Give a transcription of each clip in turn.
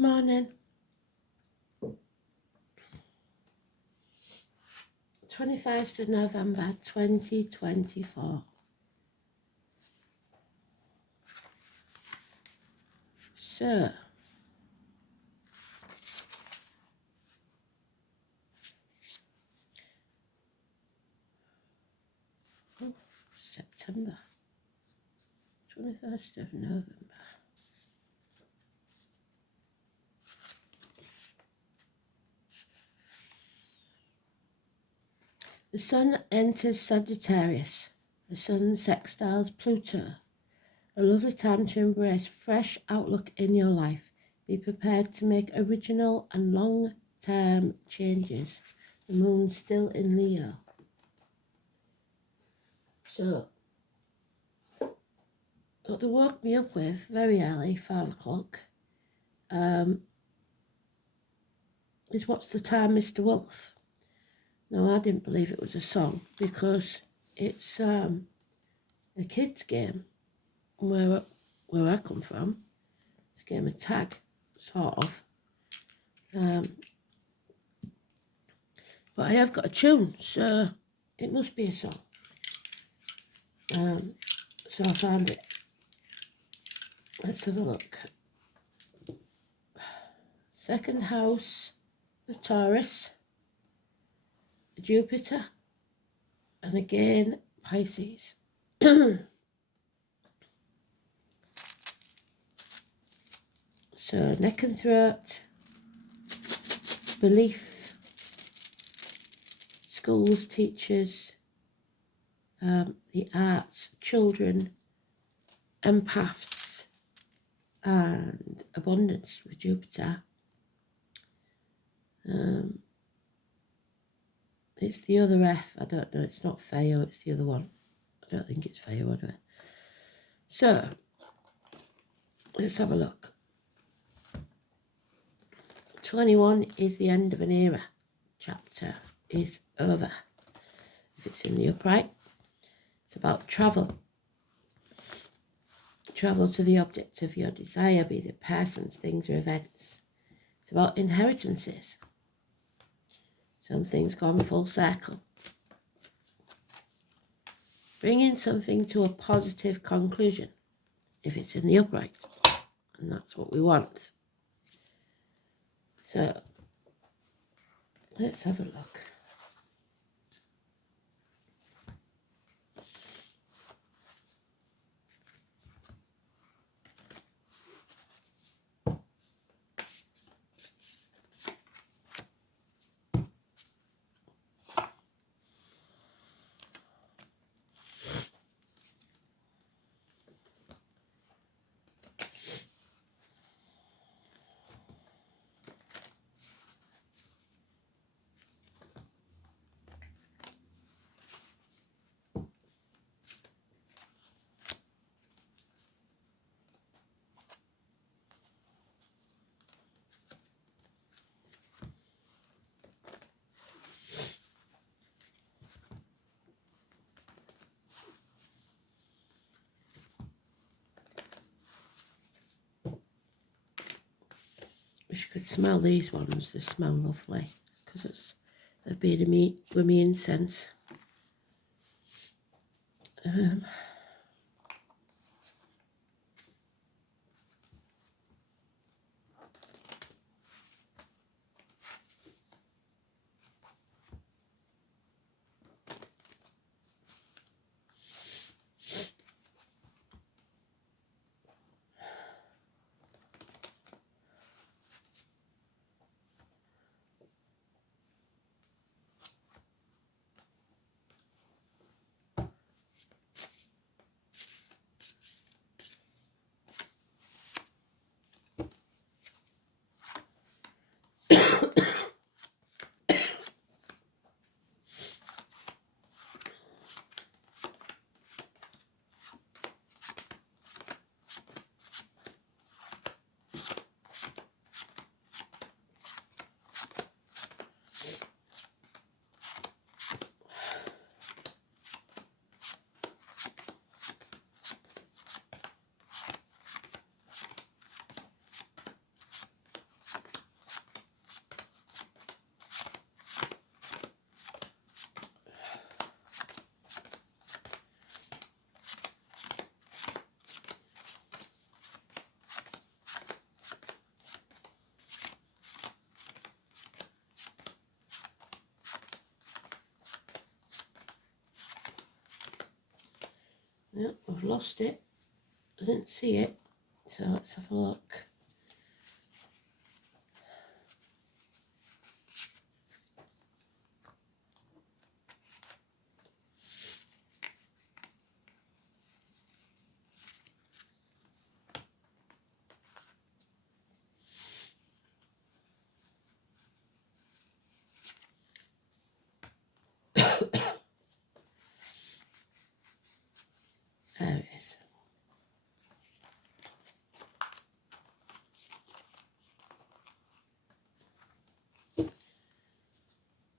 Morning. 21st of November 2024. So, September 21st of November. The Sun enters Sagittarius. The Sun sextiles Pluto. A lovely time to embrace fresh outlook in your life. Be prepared to make original and long-term changes. The Moon's still in Leo. So, what they woke me up with very early, 5 o'clock, is What's the Time, Mr. Wolf? Now, I didn't believe it was a song because it's a kids' game where I come from. It's a game of tag, sort of. But I have got a tune, so it must be a song. So I found it. Let's have a look. Second house of Taurus, Jupiter, and again Pisces. So neck and throat, belief, schools, teachers, the arts, children, empaths, and abundance with Jupiter. It's the other F, I don't know, it's not Feo, it's the other one. I don't think it's Feo anyway. So, let's have a look. 21 is the end of an era. Chapter is over. If it's in the upright, it's about travel. Travel to the object of your desire, be it persons, things, or events. It's about inheritances. Something's gone full circle. Bringing something to a positive conclusion, if it's in the upright. And that's what we want. So, let's have a look. Wish you could smell these ones. They smell lovely because they've been with me incense. Yeah, I've lost it. I didn't see it. So let's have a look. There it is.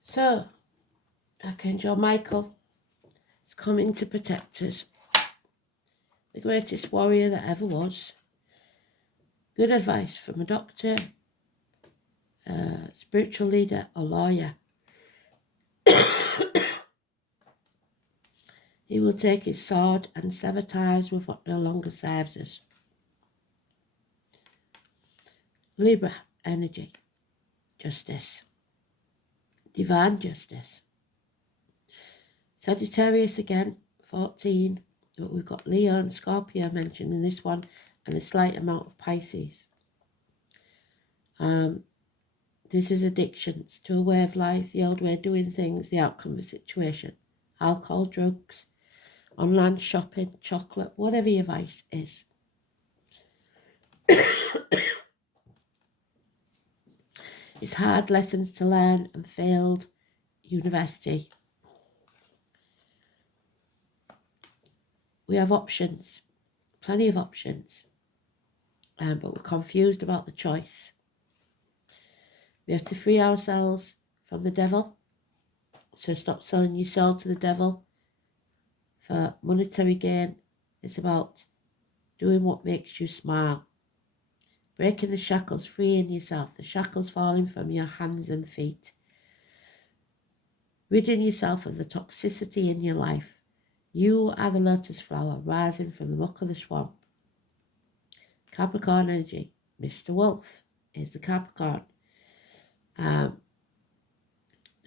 So, Archangel Michael is coming to protect us. The greatest warrior that ever was. Good advice from a doctor, spiritual leader, or lawyer. He will take his sword and sever ties with what no longer serves us. Libra energy, justice, divine justice. Sagittarius again, 14. But we've got Leo and Scorpio mentioned in this one, and a slight amount of Pisces. This is addictions to a way of life, the old way of doing things, the outcome of a situation. Alcohol, drugs, online shopping, chocolate, whatever your vice is. It's hard lessons to learn and failed university. We have options, plenty of options, but we're confused about the choice. We have to free ourselves from the devil. So stop selling your soul to the devil for monetary gain. It's about doing what makes you smile. Breaking the shackles, freeing yourself, the shackles falling from your hands and feet. Ridding yourself of the toxicity in your life. You are the lotus flower rising from the muck of the swamp. Capricorn energy. Mr. Wolf is the Capricorn. No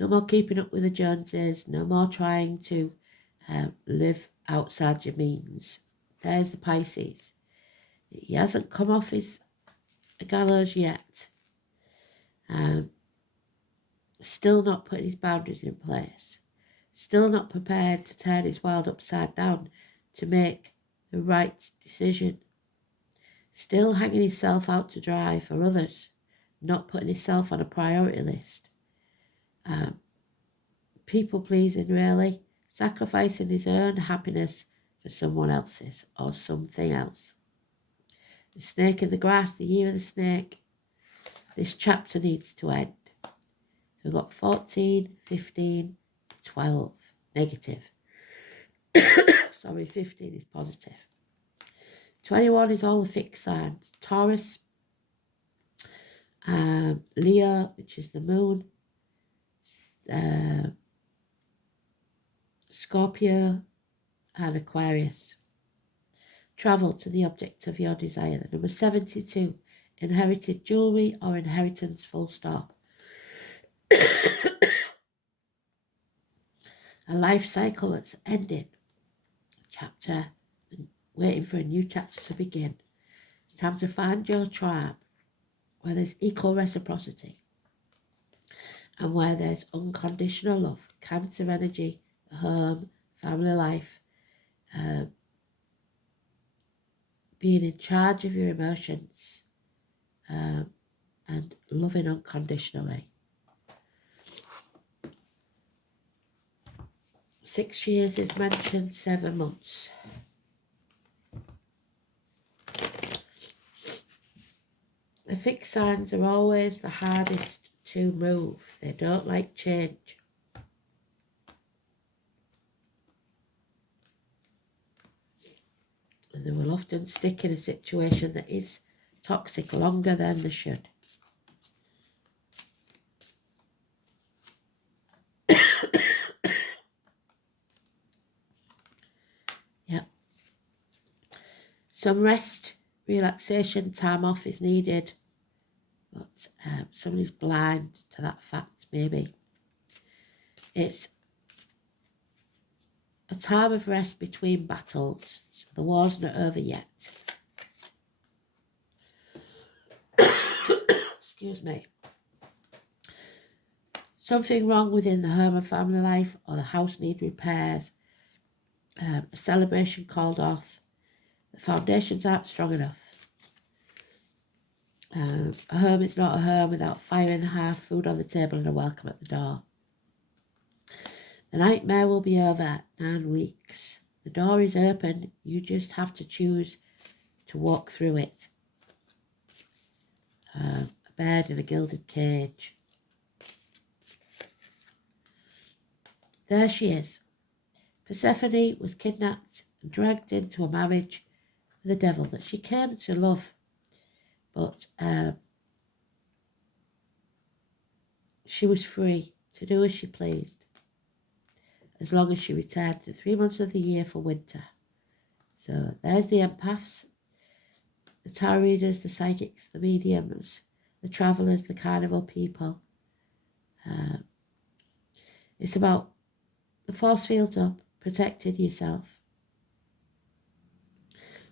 more keeping up with the Joneses. No more trying to live outside your means. There's the Pisces. He hasn't come off his gallows yet. Still not putting his boundaries in place. Still not prepared to turn his world upside down to make the right decision. Still hanging himself out to dry for others. Not putting himself on a priority list. People pleasing really. Sacrificing his own happiness for someone else's or something else. The snake in the grass, the year of the snake. This chapter needs to end. So we've got 14, 15, 12, negative. Sorry, 15 is positive. 21 is all the fixed signs. Taurus, Leo, which is the moon, Scorpio, and Aquarius. Travel to the object of your desire. The number 72, inherited jewellery or inheritance, full stop. A life cycle that's ending. Chapter, and waiting for a new chapter to begin. It's time to find your tribe where there's equal reciprocity and where there's unconditional love. Cancer energy, home, family life, being in charge of your emotions, and loving unconditionally. 6 years is mentioned, 7 months. The fixed signs are always the hardest to move. They don't like change. And they will often stick in a situation that is toxic longer than they should. Yeah. Some rest, relaxation, time off is needed. But somebody's blind to that fact, maybe. It's a time of rest between battles. So the war's not over yet. Excuse me. Something wrong within the home and family life, or the house need repairs. A celebration called off. The foundations aren't strong enough. A home is not a home without fire in the hearth, food on the table, and a welcome at the door. The nightmare will be over 9 weeks. The door is open. You just have to choose to walk through it. A bird in a gilded cage. There she is. Persephone was kidnapped and dragged into a marriage with the devil that she came to love. But she was free to do as she pleased, as long as she returned the 3 months of the year for winter. So there's the empaths, the tarot readers, the psychics, the mediums, the travellers, the carnival people. It's about the force field up, protecting yourself,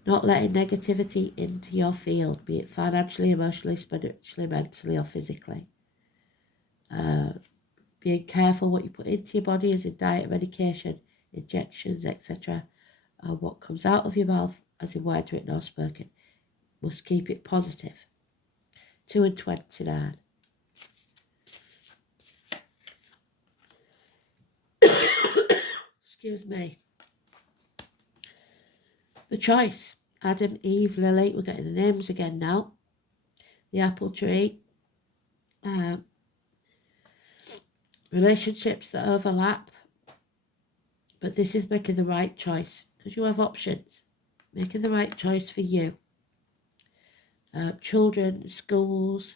not letting negativity into your field, be it financially, emotionally, spiritually, mentally, or physically. Being careful what you put into your body, as in diet, medication, injections, etc. What comes out of your mouth, as in word written or spoken, must keep it positive. 2 and 29. Excuse me. The choice. Adam, Eve, Lily. We're getting the names again now. The apple tree. Relationships that overlap. But this is making the right choice, because you have options. Making the right choice for you. Children, schools.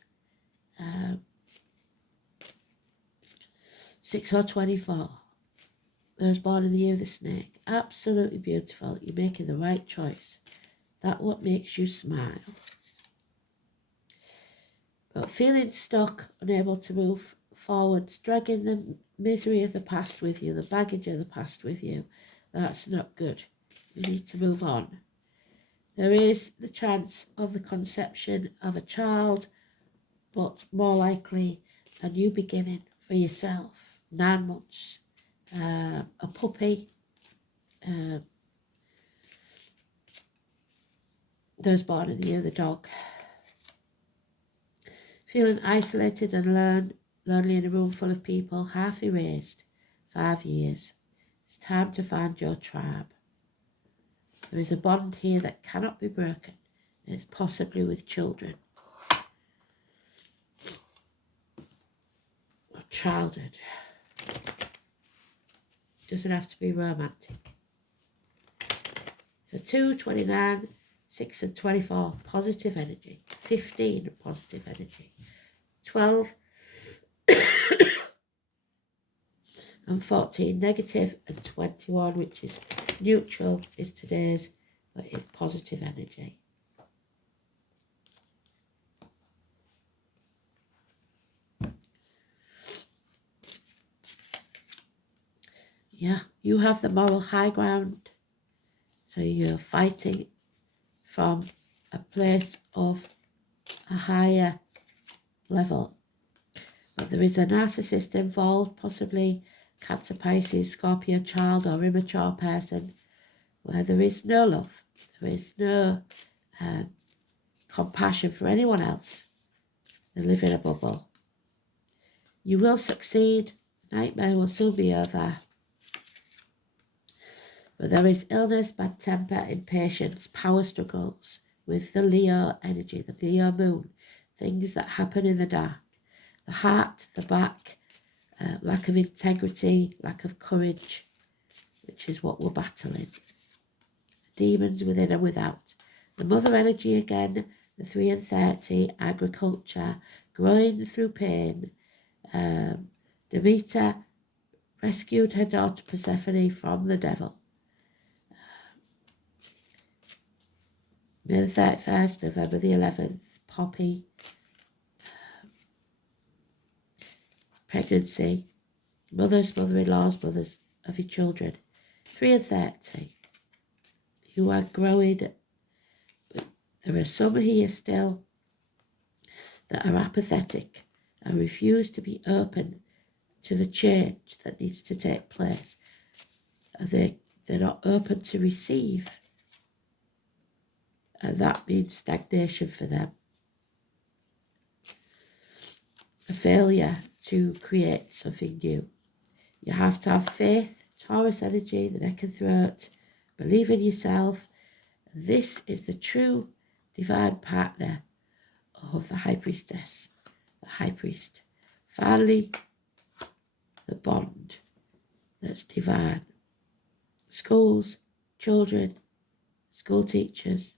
6 or 24. Those born in the year of the snake. Absolutely beautiful. You're making the right choice. That's what makes you smile. But feeling stuck, unable to move forward, dragging the misery of the past with you, the baggage of the past with you, that's not good. You need to move on. There is the chance of the conception of a child, but more likely a new beginning for yourself. 9 months. A puppy. Those born in the year of the dog. Feeling isolated and lonely in a room full of people, half erased. 5 years. It's time to find your tribe. There is a bond here that cannot be broken. It's possibly with children. Or childhood. Doesn't have to be romantic. So 2, 29, 6 and 24, positive energy. 15, positive energy. 12 and 14, negative, and 21, which is neutral, is today's, but is positive energy. Yeah, you have the moral high ground. So you're fighting from a place of a higher level. But there is a narcissist involved, possibly Cancer, Pisces, Scorpio child, or immature person, where there is no love. There is no compassion for anyone else. They live in a bubble. You will succeed. The nightmare will soon be over. But there is illness, bad temper, impatience, power struggles with the Leo energy, the Leo moon, things that happen in the dark. The heart, the back, lack of integrity, lack of courage, which is what we're battling. The demons within and without. The mother energy again, the 3 and 30, agriculture, growing through pain. Demeter rescued her daughter Persephone from the devil. May the 31st, November the 11th, Poppy, pregnancy, mothers, mother-in-laws, mothers of your children. 3 and 30. You are growing, but there are some here still that are apathetic and refuse to be open to the change that needs to take place. They're not open to receive, and that means stagnation for them. A failure to create something new. You have to have faith, Taurus energy, the neck and throat, believe in yourself. This is the true divine partner of the High Priestess, the High Priest. Finally, the bond that's divine. Schools, children, school teachers,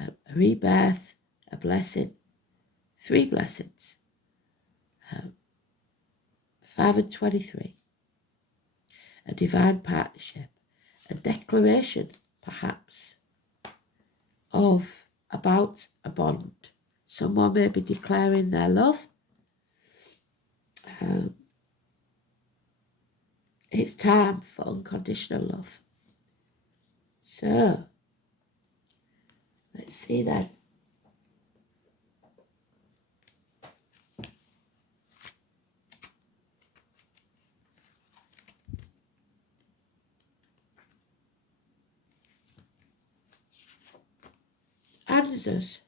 a rebirth, a blessing, 3 blessings, 5 and 23, a divine partnership, a declaration, perhaps, about a bond. Someone may be declaring their love. It's time for unconditional love. So, let's see then. Answers.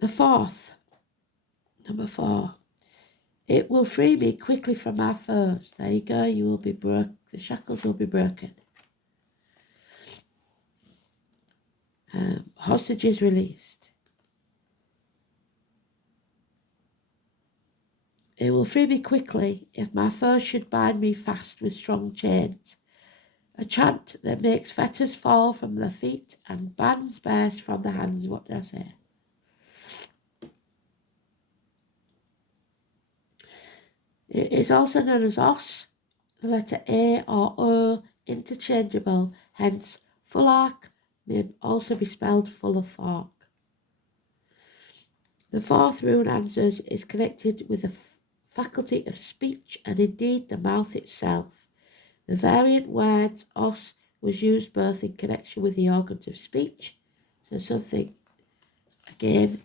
The 4th, number 4. It will free me quickly from my foes. There you go, you will be broke. The shackles will be broken. Hostages released. It will free me quickly if my foes should bind me fast with strong chains. A chant that makes fetters fall from the feet and bands burst from the hands. What did I say? It is also known as os, the letter A or O, interchangeable, hence full arc may also be spelled full of fork. The 4th rune answers is connected with the faculty of speech and indeed the mouth itself. The variant words os was used both in connection with the organs of speech, so something, again,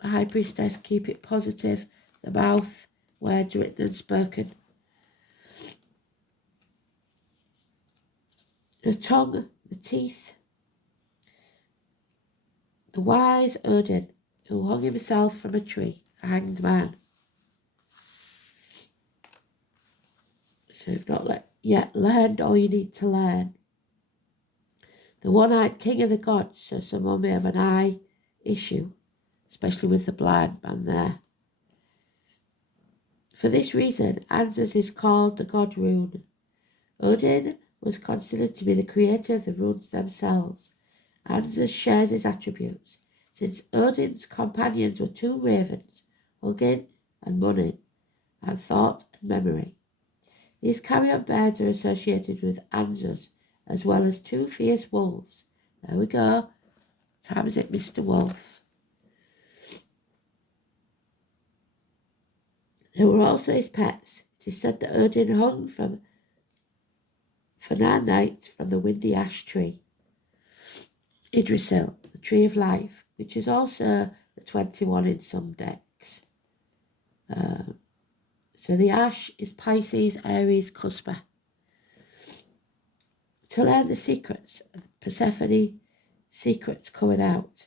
the High Priestess, keep it positive, the mouth, words written and spoken. The tongue, the teeth. The wise Odin, who hung himself from a tree, a hanged man. So you've not yet learned all you need to learn. The one-eyed king of the gods, so someone may have an eye issue, especially with the blind man there. For this reason, Answers is called the god rune. Odin was considered to be the creator of the runes themselves. Answers shares his attributes, since Odin's companions were 2 ravens, Hugin and Munin, and thought and memory. These carrion birds are associated with Answers, as well as 2 fierce wolves. There we go. Time is it, Mr. Wolf. They were also his pets. It is said that Odin hung for 9 nights from the windy ash tree, Yggdrasil, the tree of life, which is also the 21 in some decks. So the ash is Pisces, Aries, Cuspa. To learn the secrets, Persephone secrets coming out.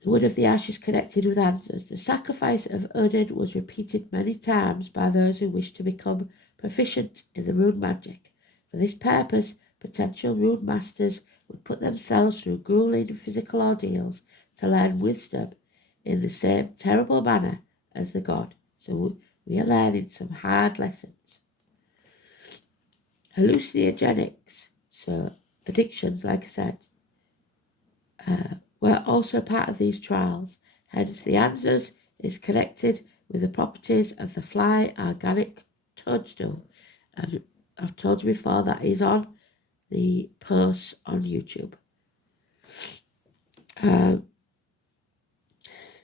The wood of the ash is connected with Answers. The sacrifice of Odin was repeated many times by those who wished to become proficient in the rune magic. For this purpose, potential rune masters would put themselves through grueling physical ordeals to learn wisdom in the same terrible manner as the god. So we are learning some hard lessons. Hallucinogenics, so addictions, like I said, were also part of these trials. Hence, the Answers is connected with the properties of the fly organic toadstool. And I've told you before that is on the posts on YouTube.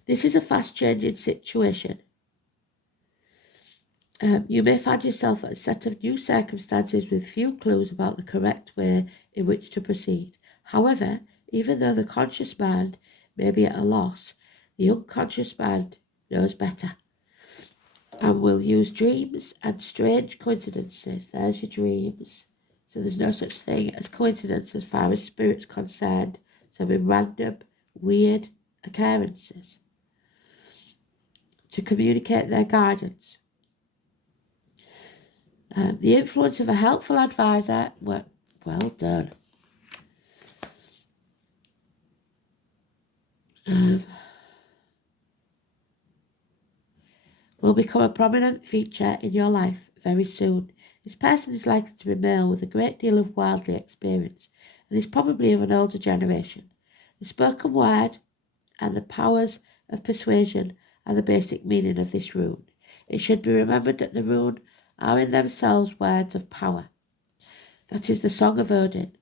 This is a fast-changing situation. You may find yourself at a set of new circumstances with few clues about the correct way in which to proceed. However, even though the conscious mind may be at a loss, the unconscious mind knows better and will use dreams and strange coincidences. There's your dreams. So there's no such thing as coincidence as far as spirit's concerned. So with random, weird occurrences to communicate their guidance. The influence of a helpful advisor, well done. Will become a prominent feature in your life very soon. This person is likely to be male with a great deal of worldly experience and is probably of an older generation. The spoken word and the powers of persuasion are the basic meaning of this rune. It should be remembered that the rune are in themselves words of power. That is the Song of Odin.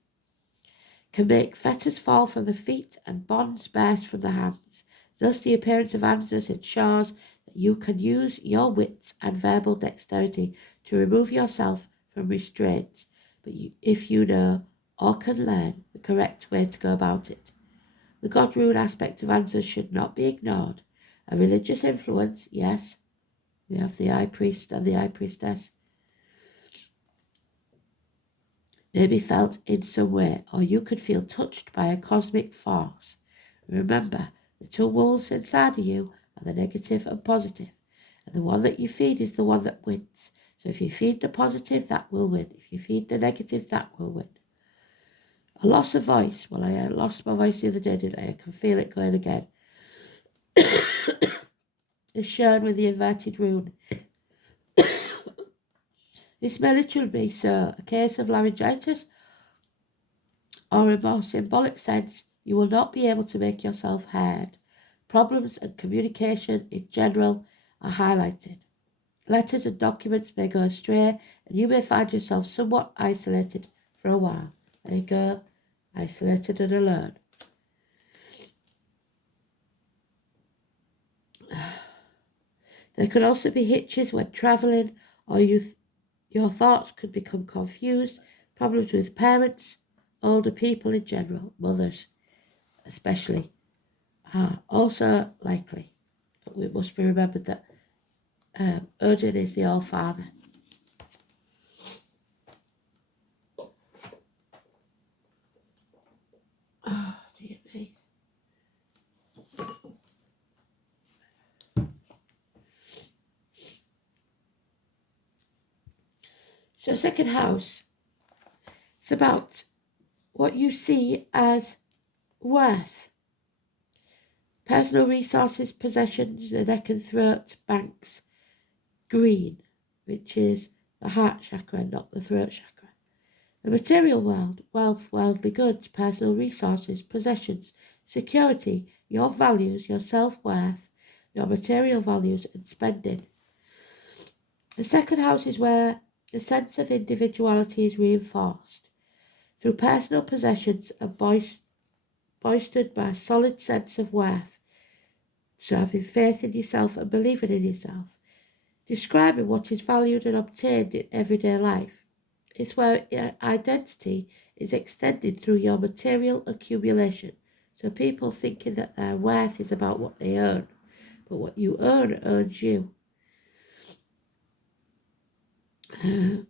Can make fetters fall from the feet and bonds burst from the hands. Thus the appearance of answers ensures that you can use your wits and verbal dexterity to remove yourself from restraints, but if you know or can learn the correct way to go about it. The God rune aspect of answers should not be ignored. A religious influence, yes, we have the high priest and the high priestess, may be felt in some way, or you could feel touched by a cosmic force. Remember, the two wolves inside of you are the negative and positive, and the one that you feed is the one that wins. So if you feed the positive, that will win. If you feed the negative, that will win. A loss of voice. Well, I lost my voice the other day, didn't I? I can feel it going again. Is shown with the inverted rune. This may literally be so a case of laryngitis, or in a more symbolic sense, you will not be able to make yourself heard. Problems and communication in general are highlighted. Letters and documents may go astray, and you may find yourself somewhat isolated for a while. There you go, isolated and alone. There could also be hitches when travelling, or your thoughts could become confused, problems with parents, older people in general, mothers especially, are also likely. But it must be remembered that Odin is the All-Father. Oh, dear me. So second house, it's about what you see as worth. Personal resources, possessions, the neck and throat, banks. Green, which is the heart chakra, not the throat chakra. The material world, wealth, worldly goods, personal resources, possessions, security, your values, your self-worth, your material values and spending. The second house is where the sense of individuality is reinforced through personal possessions and bolstered by a solid sense of worth. So having faith in yourself and believing in yourself. Describing what is valued and obtained in everyday life. It's where identity is extended through your material accumulation. So people thinking that their worth is about what they own, but what you own owns you. The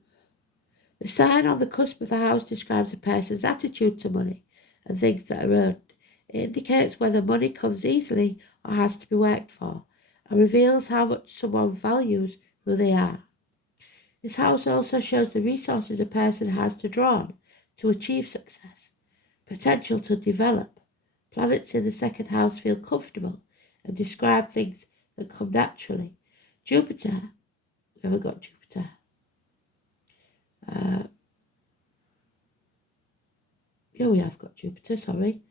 sign on the cusp of the house describes a person's attitude to money and things that are earned. It indicates whether money comes easily or has to be worked for, and reveals how much someone values who they are. This house also shows the resources a person has to draw on to achieve success, potential to develop. Planets in the second house feel comfortable and describe things that come naturally. Jupiter, we haven't got Jupiter. Yeah, we have got Jupiter, sorry.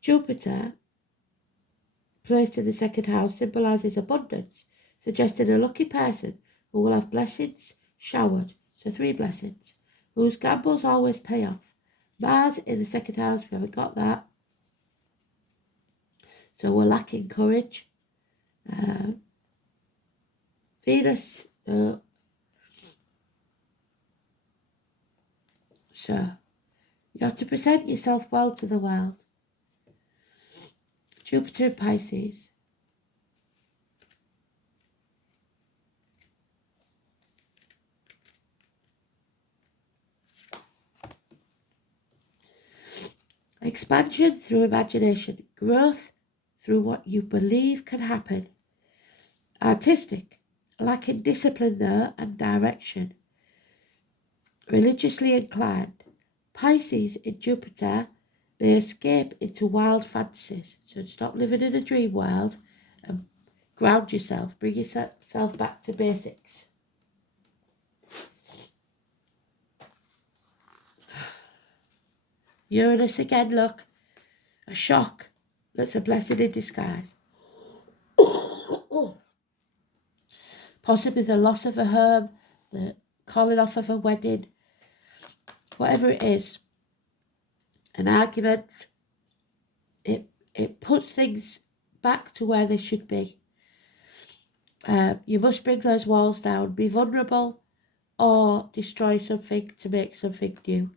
Jupiter, placed in the second house, symbolises abundance, suggesting a lucky person who will have blessings showered, so 3 blessings, whose gambles always pay off. Mars in the second house, we haven't got that, so we're lacking courage. Venus So you have to present yourself well to the world. Jupiter in Pisces. Expansion through imagination. Growth through what you believe can happen. Artistic. Lacking discipline though and direction. Religiously inclined. Pisces in Jupiter may escape into wild fantasies. So stop living in a dream world and ground yourself. Bring yourself back to basics. Uranus again, look. A shock that's a blessing in disguise. Possibly the loss of a home, the calling off of a wedding, whatever it is. An argument, it puts things back to where they should be. You must bring those walls down, be vulnerable, or destroy something to make something new.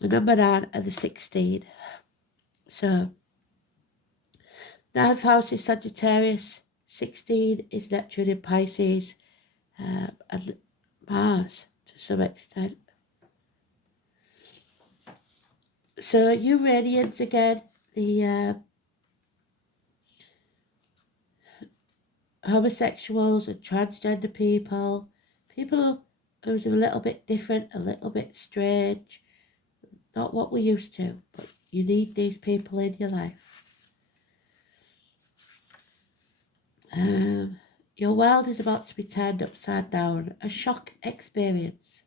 The number 9 and the 16. So, 9th house is Sagittarius, 16 is Neptune in Pisces, and Mars to some extent. So, you Radiants again, the homosexuals and transgender people who's a little bit different, a little bit strange, not what we're used to, but you need these people in your life. Your world is about to be turned upside down, a shock experience.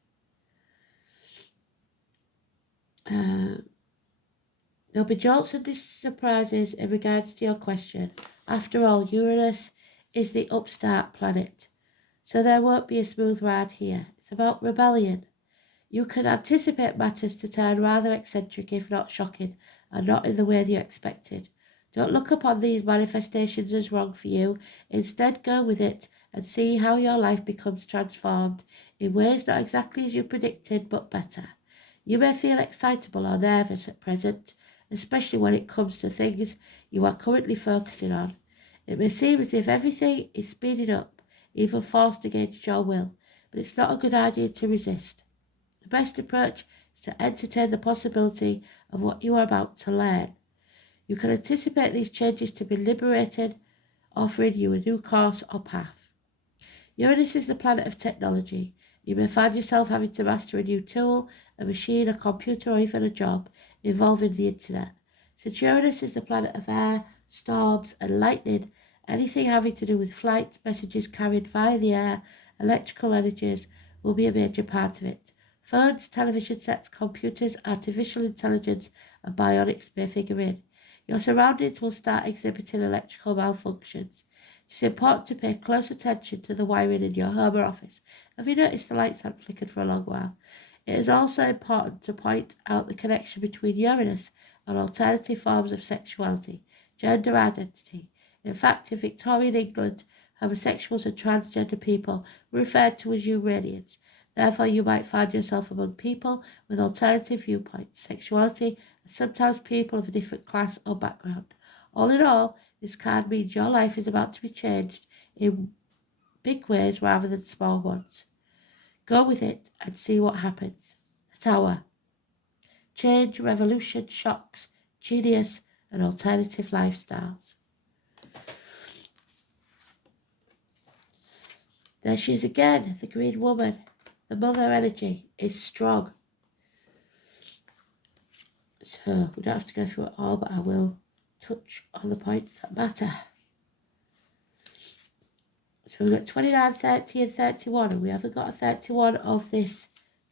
There'll be jolts and surprises in regards to your question. After all, Uranus is the upstart planet, so there won't be a smooth ride here. It's about rebellion. You can anticipate matters to turn rather eccentric, if not shocking, and not in the way you expected. Don't look upon these manifestations as wrong for you. Instead, go with it and see how your life becomes transformed in ways not exactly as you predicted, but better. You may feel excitable or nervous at present, especially when it comes to things you are currently focusing on. It may seem as if everything is speeding up, even forced against your will, but it's not a good idea to resist. The best approach is to entertain the possibility of what you are about to learn. You can anticipate these changes to be liberating, offering you a new course or path. Uranus is the planet of technology. You may find yourself having to master a new tool, a machine, a computer, or even a job involving the internet. Since Uranus is the planet of air, storms, and lightning, anything having to do with flight, messages carried via the air, electrical energies will be a major part of it. Phones, television sets, computers, artificial intelligence, and bionics may figure in. Your surroundings will start exhibiting electrical malfunctions. It is important to pay close attention to the wiring in your home or office. Have you noticed the lights haven't flickered for a long while? It is also important to point out the connection between Uranus and alternative forms of sexuality, gender identity. In fact, in Victorian England, homosexuals and transgender people were referred to as Uranians. Therefore, you might find yourself among people with alternative viewpoints, sexuality, and sometimes people of a different class or background. All in all, this card means your life is about to be changed in big ways rather than small ones. Go with it and see what happens. The Tower. Change, revolution, shocks, genius, and alternative lifestyles. There she is again, the Green Woman. The mother energy is strong. So we don't have to go through it all, but I will touch on the points that matter. So we've got 29, 30 and 31, and we haven't got a 31 of this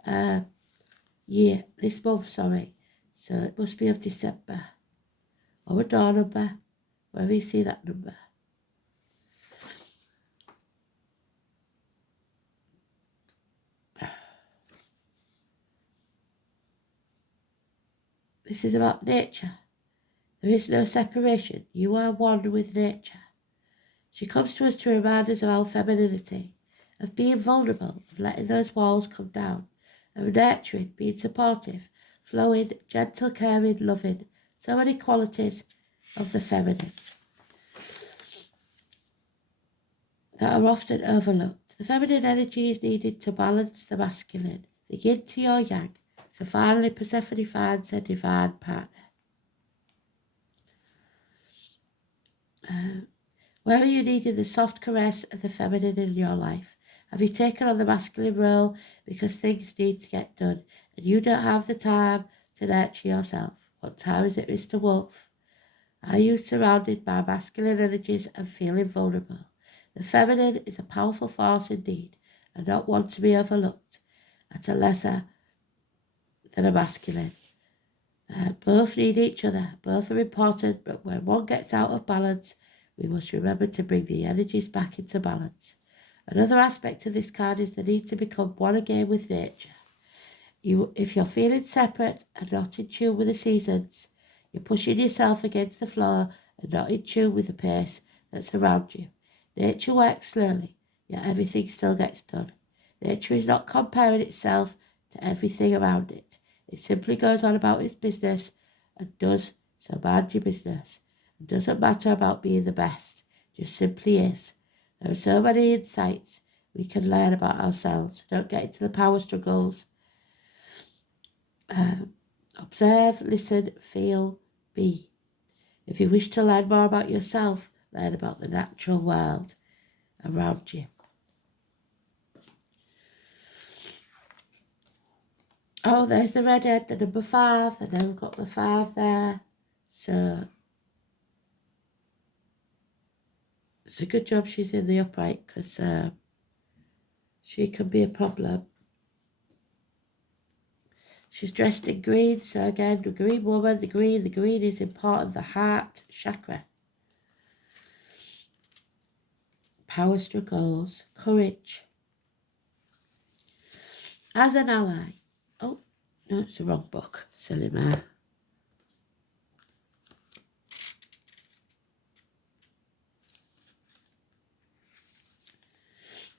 this month, sorry. So it must be of December. Or a door number, wherever you see that number. This is about nature. There is no separation. You are one with nature. She comes to us to remind us of our femininity of being vulnerable, of letting those walls come down, of nurturing, being supportive, flowing, gentle, caring, loving. So many qualities of the feminine that are often overlooked. The feminine energy is needed to balance the masculine, the yin to your yang. So finally, Persephone finds her divine partner. Where are you needing the soft caress of the feminine in your life? Have you taken on the masculine role because things need to get done and you don't have the time to nurture yourself? What time is it, Mr. Wolf? Are you surrounded by masculine energies and feeling vulnerable? The feminine is a powerful force indeed, and not one to be overlooked at a lesser than a masculine. Both need each other, both are important, but when one gets out of balance, we must remember to bring the energies back into balance. Another aspect of this card is the need to become one again with nature. If you're feeling separate and not in tune with the seasons, you're pushing yourself against the floor and not in tune with the pace that's around you. Nature works slowly, yet everything still gets done. Nature is not comparing itself to everything around it. It simply goes on about its business and does, so mind your business. It doesn't matter about being the best, it just simply is. There are so many insights we can learn about ourselves. Don't get into the power struggles. Observe, listen, feel, be. If you wish to learn more about yourself, learn about the natural world around you. Oh, there's the redhead, the number 5, and then we've got the 5 there. So it's a good job she's in the upright, because she can be a problem. She's dressed in green, so again, the green woman, the green is important, the heart chakra. Power struggles, courage. As an ally. Oh, no, it's the wrong book. Silly man.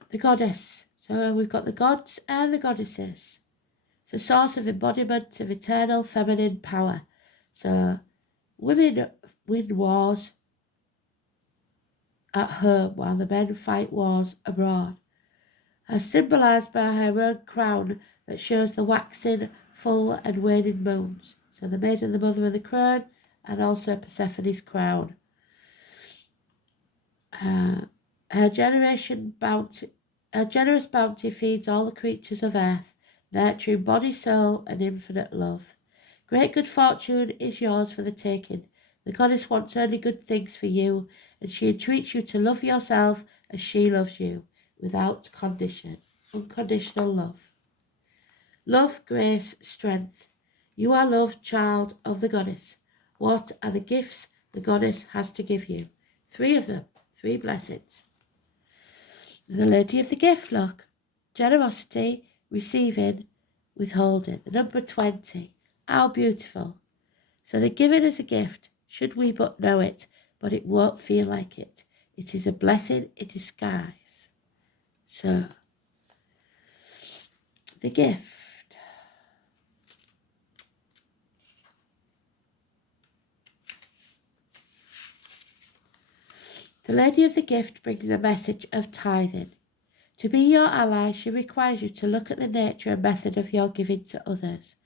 The goddess. So we've got the gods and the goddesses. It's a source of embodiment of eternal feminine power. So women win wars at home while the men fight wars abroad, as symbolised by her own crown that shows the waxing, full and waning moons. So the maiden, the mother of the crown, and also Persephone's crown. Her generous bounty feeds all the creatures of earth, nurturing body, soul, and infinite love. Great good fortune is yours for the taking. The goddess wants only good things for you, and she entreats you to love yourself as she loves you, without condition. Unconditional love. Love, grace, strength. You are loved, child of the goddess. What are the gifts the goddess has to give you? 3 of them, 3 blessings. The lady of the gift, look. Generosity, receiving, withholding. The number 20. How beautiful. So the giving is a gift, should we but know it, but it won't feel like it. It is a blessing in disguise. So, the gift. The lady of the gift brings a message of tithing. To be your ally, she requires you to look at the nature and method of your giving to others.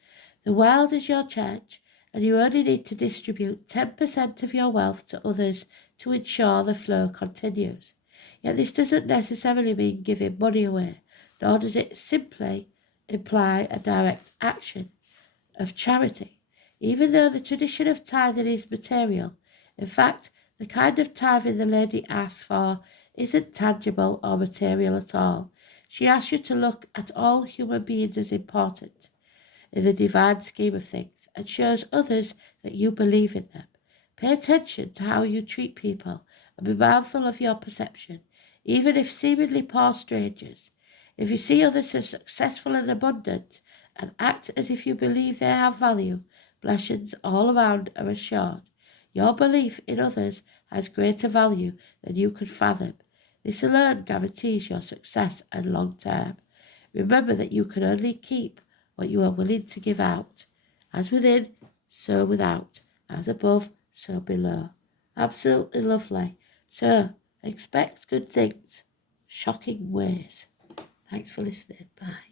The world is your church, and you only need to distribute 10% of your wealth to others to ensure the flow continues. Yet this doesn't necessarily mean giving money away, nor does it simply imply a direct action of charity. Even though the tradition of tithing is material, in fact, the kind of tithing the lady asks for isn't tangible or material at all. She asks you to look at all human beings as important in the divine scheme of things, and shows others that you believe in them. Pay attention to how you treat people and be mindful of your perception, even if seemingly poor strangers. If you see others as successful and abundant and act as if you believe they have value, blessings all around are assured. Your belief in others has greater value than you could fathom. This alone guarantees your success and long term. Remember that you can only keep what you are willing to give out. As within, so without. As above, so below. Absolutely lovely. So, expect good things. Shocking ways. Thanks for listening. Bye.